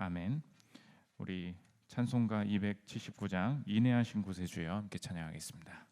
아멘. 우리 찬송가 279장 인내하신 곳에 주여 함께 찬양하겠습니다.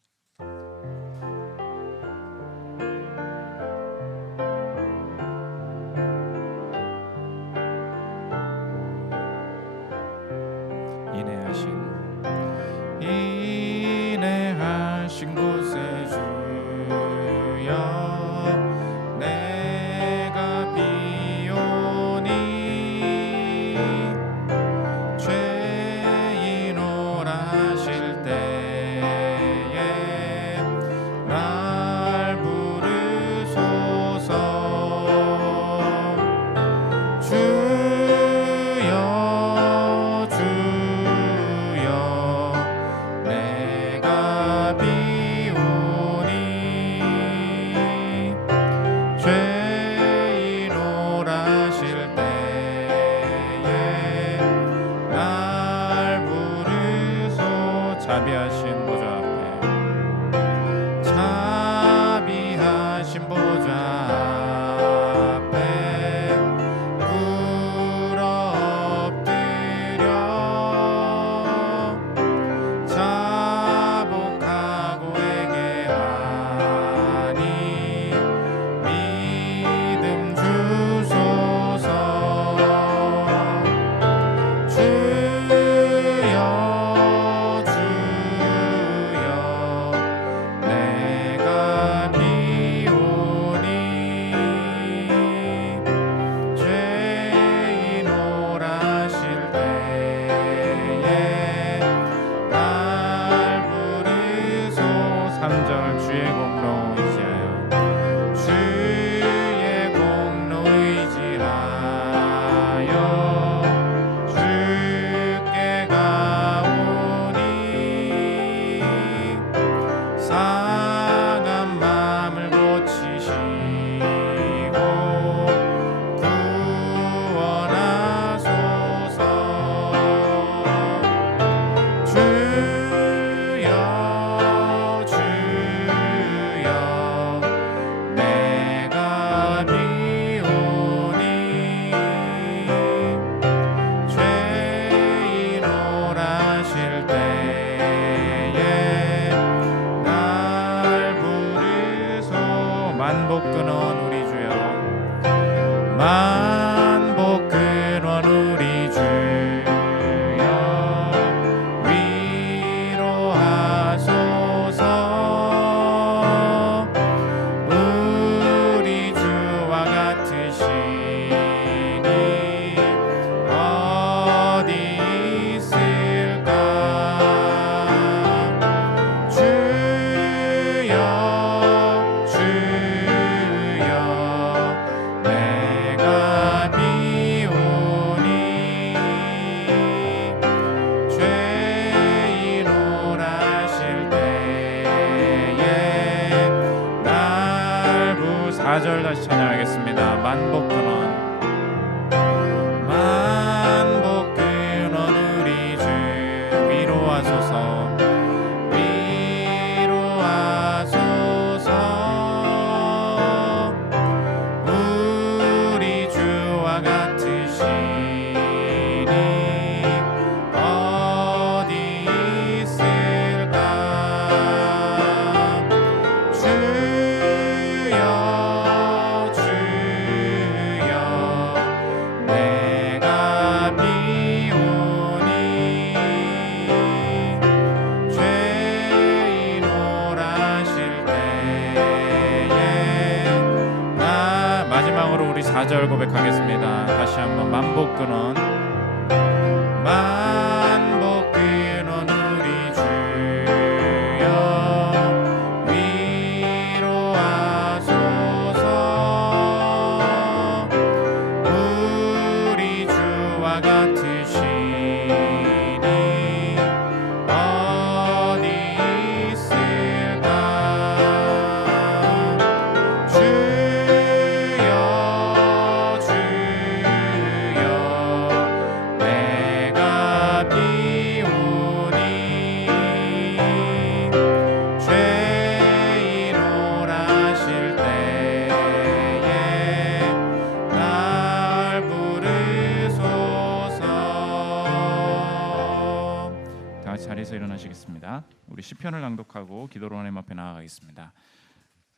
나아가겠습니다.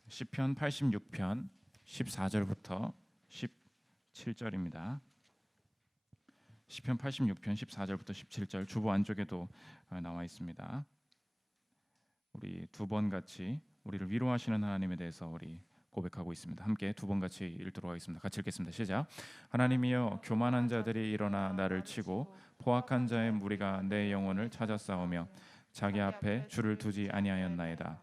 시편 86편 14절부터 17절입니다. 시편 86편 14절부터 17절 주보 안쪽에도 어, 나와 있습니다. 우리 두 번 같이 우리를 위로하시는 하나님에 대해서 우리 고백하고 있습니다. 함께 두 번 같이 읽도록 하겠습니다. 같이 읽겠습니다. 시작. 하나님이여 교만한 자들이 일어나 나를 치고 포악한 자의 무리가 내 영혼을 찾아 싸우며 자기 앞에 주를 두지 아니하였나이다.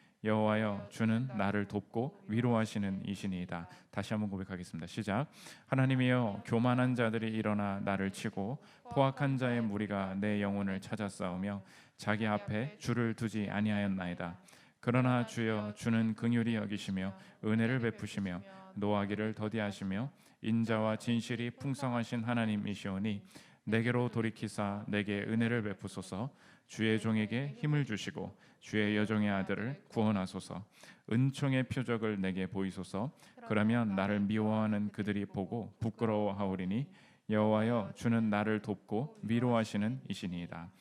여호와여 주는 나를 돕고 위로하시는 이신이다. 다시 한번 고백하겠습니다. 시작. 하나님이여 교만한 자들이 일어나 나를 치고 포악한 자의 무리가 내 영혼을 찾아 싸우며 자기 앞에 주를 두지 아니하였나이다. 그러나 주여 주는 긍휼히 여기시며 은혜를 베푸시며 노하기를 더디하시며 인자와 진실이 풍성하신 하나님이시오니 내게로 돌이키사 내게 은혜를 베푸소서 주의 종에게 힘을 주시고 주의 여종의 아들을 구원하소서. 은총의 표적을 내게 보이소서. 그러면 나를 미워하는 그들이 보고 부끄러워하오리니 여호와여 주는 나를 돕고 위로하시는 이신이이다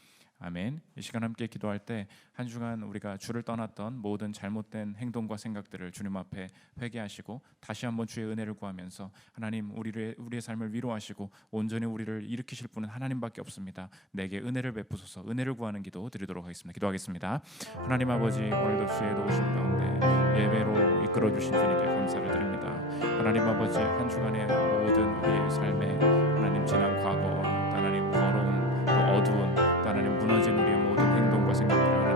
아멘. 이 시간 함께 기도할 때 한 주간 우리가 주를 떠났던 모든 잘못된 행동과 생각들을 주님 앞에 회개하시고 다시 한번 주의 은혜를 구하면서 하나님 우리를 우리의 삶을 위로하시고 온전히 우리를 일으키실 분은 하나님밖에 없습니다. 내게 은혜를 베푸소서. 은혜를 구하는 기도 드리도록 하겠습니다. 기도하겠습니다. 하나님 아버지 오늘도 주의 도우심 가운데 예배로 이끌어 주신 주님께 감사를 드립니다. 하나님 아버지 한 주간의 모든 우리의 삶에 하나님 지난 과거와 하나님 더러운 또 어두운 또 하나님 무너진 우리의 모든 행동과 생각들을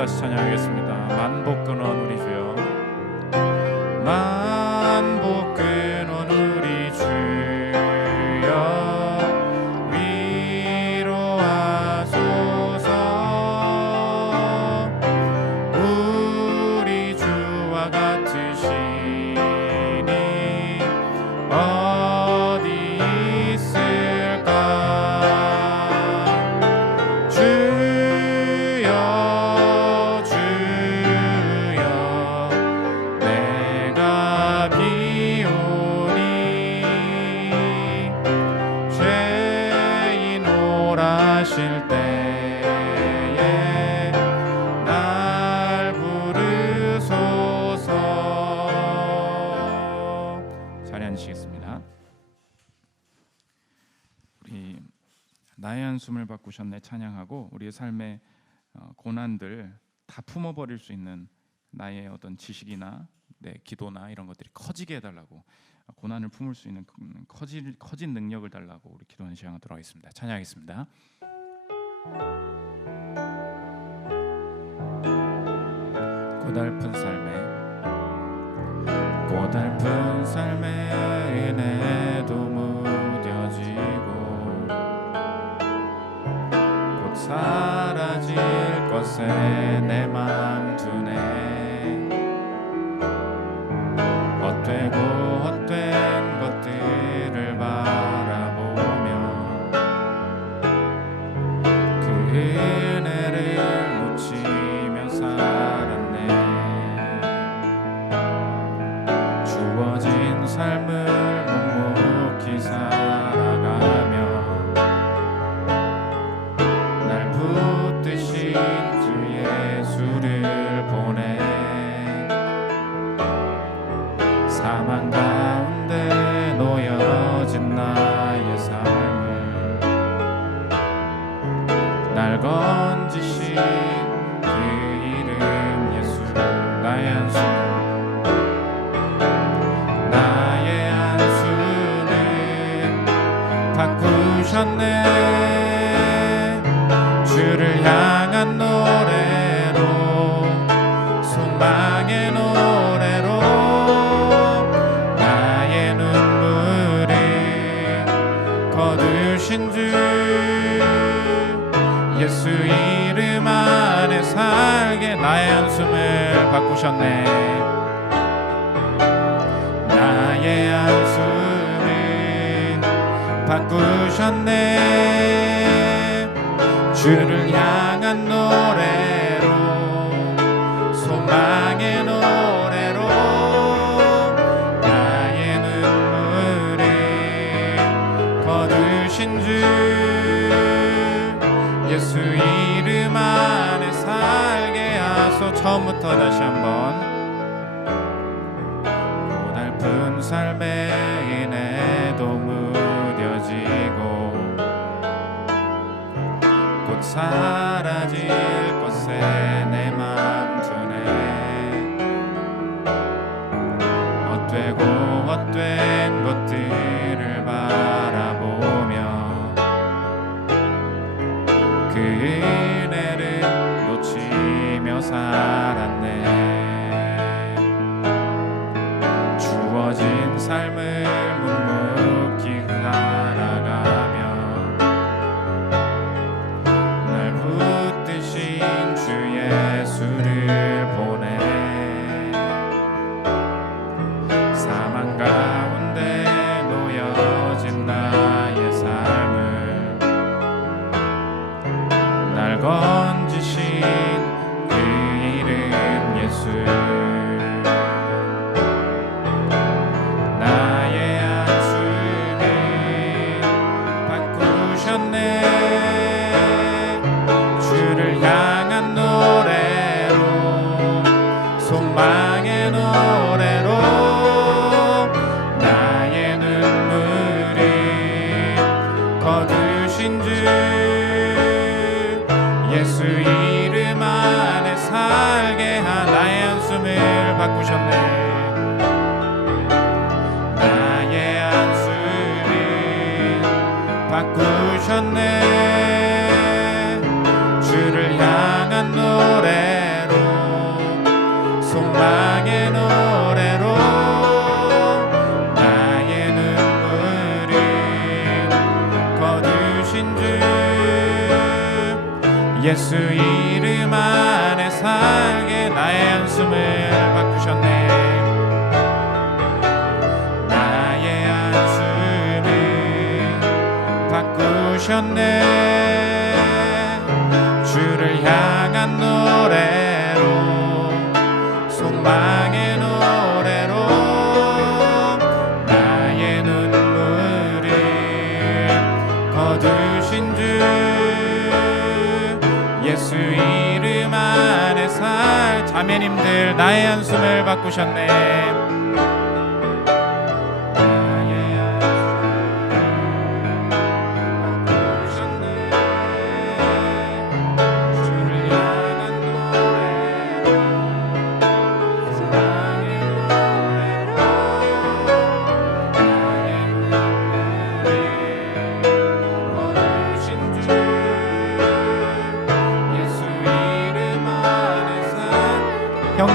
다시 찬양하겠습니다 이 나의 한숨을 바꾸셨네 찬양하고 우리의 삶의 어, 고난들 다 품어버릴 수 있는 나의 어떤 지식이나 내 기도나 이런 것들이 커지게 해달라고 고난을 품을 수 있는 커질, 커진 능력을 달라고 우리 기도하는 시간을 들어가겠습니다. 찬양하겠습니다. 고달픈 삶에 고달픈 삶에 내도 사라질 것에 내 마음 바꾸셨네. 나의 한숨은 바꾸셨네. 주를 향한 노래. 처음부터 다시 한번. 고달픈 삶에 인해도 무뎌지고 곧사 아멘님들. 나의 한숨을 바꾸셨네.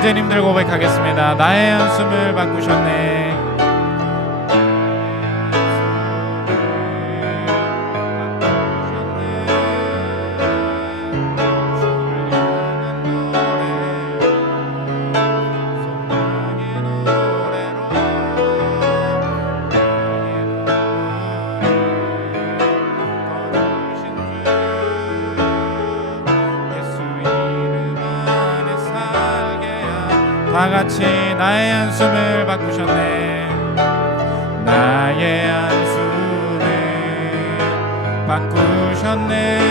선생님들 고백하겠습니다. 나의 한숨을 바꾸셨네. 같이 나의 한숨을 바꾸셨네. 나의 한숨을 바꾸셨네.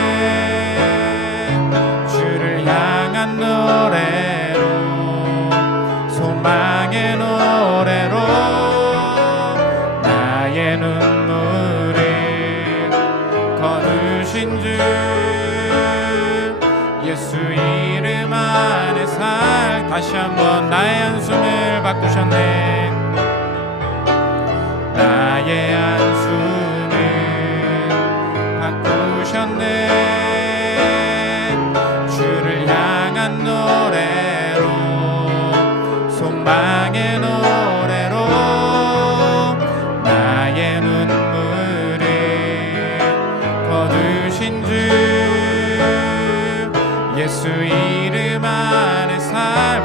다시 한번 나의 한숨을 바꾸셨네. 나의 한숨.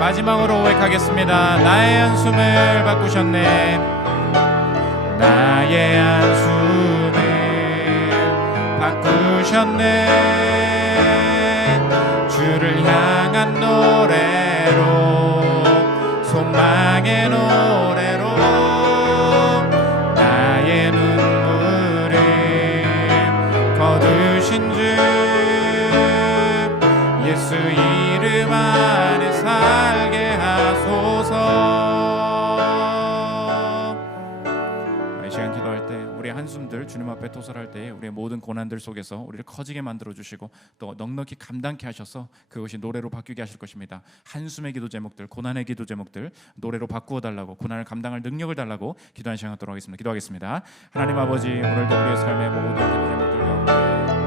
마지막으로 오백하겠습니다. 나의 한숨을 바꾸셨네. 나의 한숨을 바꾸셨네. 주를 향한 노 도설할 때 우리의 모든 고난들 속에서 우리를 커지게 만들어 주시고 또 넉넉히 감당케 하셔서 그것이 노래로 바뀌게 하실 것입니다. 한숨의 기도 제목들, 고난의 기도 제목들 노래로 바꾸어 달라고 고난을 감당할 능력을 달라고 기도한 시간 갖도록 하겠습니다. 기도하겠습니다. 하나님 아버지 오늘도 우리의 삶의 모든 기도 제목들 가운데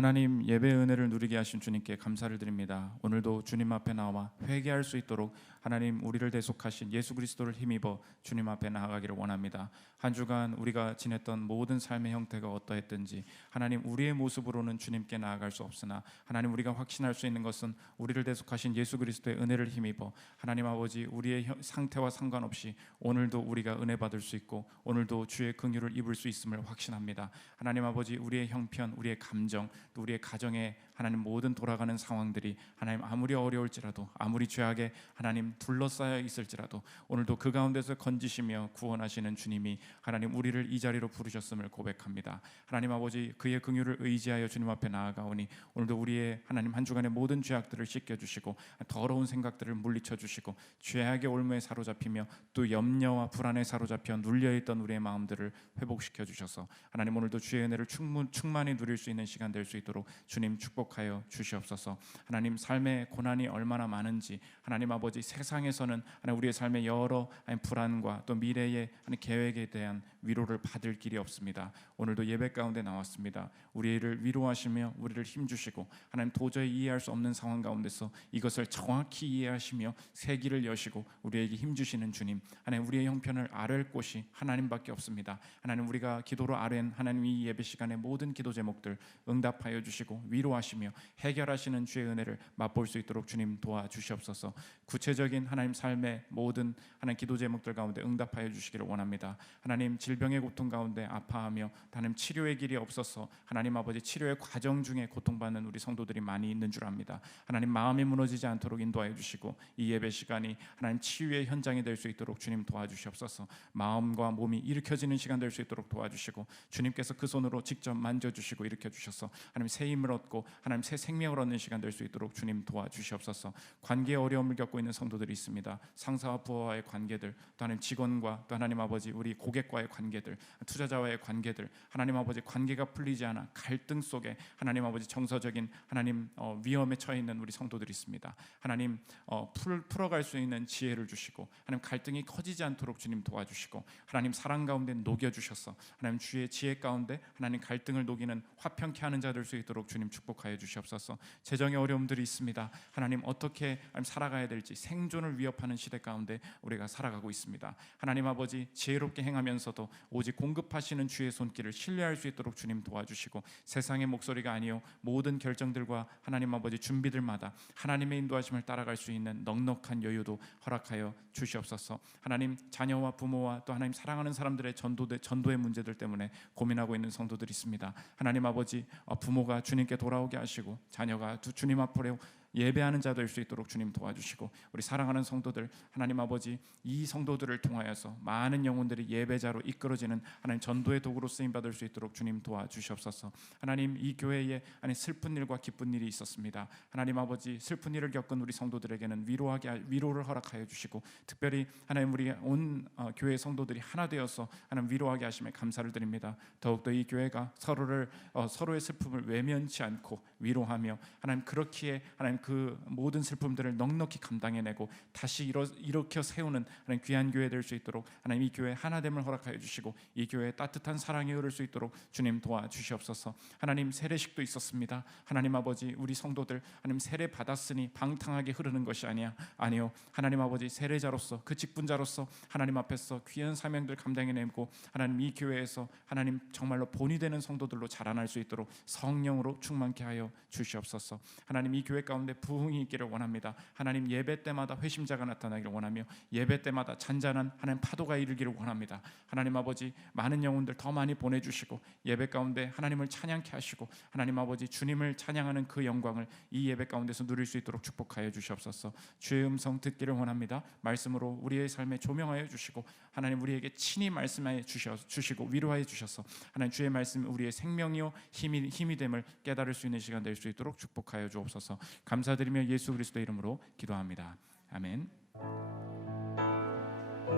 하나님 예배 은혜를 누리게 하신 주님께 감사를 드립니다. 오늘도 주님 앞에 나와 회개할 수 있도록 하나님 우리를 대속하신 예수 그리스도를 힘입어 주님 앞에 나아가기를 원합니다. 한 주간 우리가 지냈던 모든 삶의 형태가 어떠했든지 하나님 우리의 모습으로는 주님께 나아갈 수 없으나 하나님 우리가 확신할 수 있는 것은 우리를 대속하신 예수 그리스도의 은혜를 힘입어 하나님 아버지 우리의 상태와 상관없이 오늘도 우리가 은혜 받을 수 있고 오늘도 주의 긍휼을 입을 수 있음을 확신합니다. 하나님 아버지 우리의 형편, 우리의 감정 우리의 가정에 하나님 모든 돌아가는 상황들이 하나님 아무리 어려울지라도 아무리 죄악에 하나님 둘러싸여 있을지라도 오늘도 그 가운데서 건지시며 구원하시는 주님이 하나님 우리를 이 자리로 부르셨음을 고백합니다. 하나님 아버지 그의 긍휼을 의지하여 주님 앞에 나아가오니 오늘도 우리의 하나님 한 주간의 모든 죄악들을 씻겨 주시고 더러운 생각들을 물리쳐 주시고 죄악의 올무에 사로잡히며 또 염려와 불안에 사로잡혀 눌려 있던 우리의 마음들을 회복시켜 주셔서 하나님 오늘도 주의 은혜를 충분 충만히 누릴 수 있는 시간 될 수 있도록 주님 축복 하여 주시옵소서. 하나님 삶의 고난이 얼마나 많은지 하나님 아버지 세상에서는 하나님 우리의 삶의 여러 불안과 또 미래의 계획에 대한 위로를 받을 길이 없습니다. 오늘도 예배 가운데 나왔습니다. 우리를 위로하시며 우리를 힘주시고 하나님 도저히 이해할 수 없는 상황 가운데서 이것을 정확히 이해하시며 새 길을 여시고 우리에게 힘주시는 주님 하나님 우리의 형편을 아뢰 곳이 하나님밖에 없습니다. 하나님 우리가 기도로 아뢰는 하나님 이 예배 시간의 모든 기도 제목들 응답하여 주시고 위로하시며 해결하시는 주의 은혜를 맛볼 수 있도록 주님 도와주시옵소서. 구체적인 하나님 삶의 모든 하나님 기도 제목들 가운데 응답하여 주시기를 원합니다. 하나님 질병의 고통 가운데 아파하며 하나님 치료의 길이 없어서 하나님 아버지 치료의 과정 중에 고통받는 우리 성도들이 많이 있는 줄 압니다. 하나님 마음이 무너지지 않도록 인도하여 주시고 이 예배 시간이 하나님 치유의 현장이 될 수 있도록 주님 도와주시옵소서. 마음과 몸이 일으켜지는 시간 될 수 있도록 도와주시고 주님께서 그 손으로 직접 만져 주시고 일으켜 주셔서 하나님 새 힘을 얻고 하나님 새 생명을 얻는 시간 될 수 있도록 주님 도와주시옵소서. 관계 어려움을 겪고 있는 성도들이 있습니다. 상사와 부하와의 관계들, 또 하나님 직원과 또 하나님 아버지 우리 고객과의 관계 들, 투자자와의 관계들, 하나님 아버지 관계가 풀리지 않아 갈등 속에 하나님 아버지 정서적인 하나님 어, 위험에 처해 있는 우리 성도들이 있습니다. 하나님 어, 풀 풀어갈 수 있는 지혜를 주시고 하나님 갈등이 커지지 않도록 주님 도와주시고 하나님 사랑 가운데 녹여 주셔서 하나님 주의 지혜 가운데 하나님 갈등을 녹이는 화평케 하는 자 될 수 있도록 주님 축복하여 주시옵소서. 재정의 어려움들이 있습니다. 하나님 어떻게 살아가야 될지 생존을 위협하는 시대 가운데 우리가 살아가고 있습니다. 하나님 아버지 지혜롭게 행하면서도 오직 공급하시는 주의 손길을 신뢰할 수 있도록 주님 도와주시고 세상의 목소리가 아니요 모든 결정들과 하나님 아버지 준비들마다 하나님의 인도하심을 따라갈 수 있는 넉넉한 여유도 허락하여 주시옵소서. 하나님 자녀와 부모와 또 하나님 사랑하는 사람들의 전도대 전도의 문제들 때문에 고민하고 있는 성도들이 있습니다. 하나님 아버지 어, 부모가 주님께 돌아오게 하시고 자녀가 주- 주님 앞으로 예배하는 자 될 수 있도록 주님 도와주시고 우리 사랑하는 성도들 하나님 아버지 이 성도들을 통하여서 많은 영혼들이 예배자로 이끌어지는 하나님 전도의 도구로 쓰임 받을 수 있도록 주님 도와주시옵소서. 하나님 이 교회에 아니 슬픈 일과 기쁜 일이 있었습니다. 하나님 아버지 슬픈 일을 겪은 우리 성도들에게는 위로하게 하- 위로를 허락하여 주시고 특별히 하나님 우리 온 어, 교회 성도들이 하나 되어서 하나님 위로하게 하심에 감사를 드립니다. 더욱더 이 교회가 서로를 어, 서로의 슬픔을 외면치 않고 위로하며 하나님 그렇기에 하나님 그 모든 슬픔들을 넉넉히 감당해내고 다시 일어, 일으켜 세우는 하나님 귀한 교회 될 수 있도록 하나님 이 교회 하나됨을 허락하여 주시고 이 교회에 따뜻한 사랑이 흐를 수 있도록 주님 도와주시옵소서. 하나님 세례식도 있었습니다. 하나님 아버지 우리 성도들 하나님 세례 받았으니 방탕하게 흐르는 것이 아니야 아니요 하나님 아버지 세례자로서 그 직분자로서 하나님 앞에서 귀한 사명들 감당해내고 하나님 이 교회에서 하나님 정말로 본이 되는 성도들로 자라날 수 있도록 성령으로 충만케 하여 주시옵소서. 하나님 이 교회 가운데 부흥이 있기를 원합니다. 하나님 예배 때마다 회심자가 나타나기를 원하며 예배 때마다 잔잔한 하나님 파도가 이르기를 원합니다. 하나님 아버지 많은 영혼들 더 많이 보내주시고 예배 가운데 하나님을 찬양케 하시고 하나님 아버지 주님을 찬양하는 그 영광을 이 예배 가운데서 누릴 수 있도록 축복하여 주시옵소서. 주의 음성 듣기를 원합니다. 말씀으로 우리의 삶에 조명하여 주시고 하나님 우리에게 친히 말씀하여 주셔 주시고 위로하여 주셔서 하나님 주의 말씀 우리의 생명이요 힘이 힘이 됨을 깨달을 수 있는 시간 될 수 있도록 축복하여 주옵소서. 감 감사드리며 예수 그리스도의 이름으로 기도합니다. 아멘.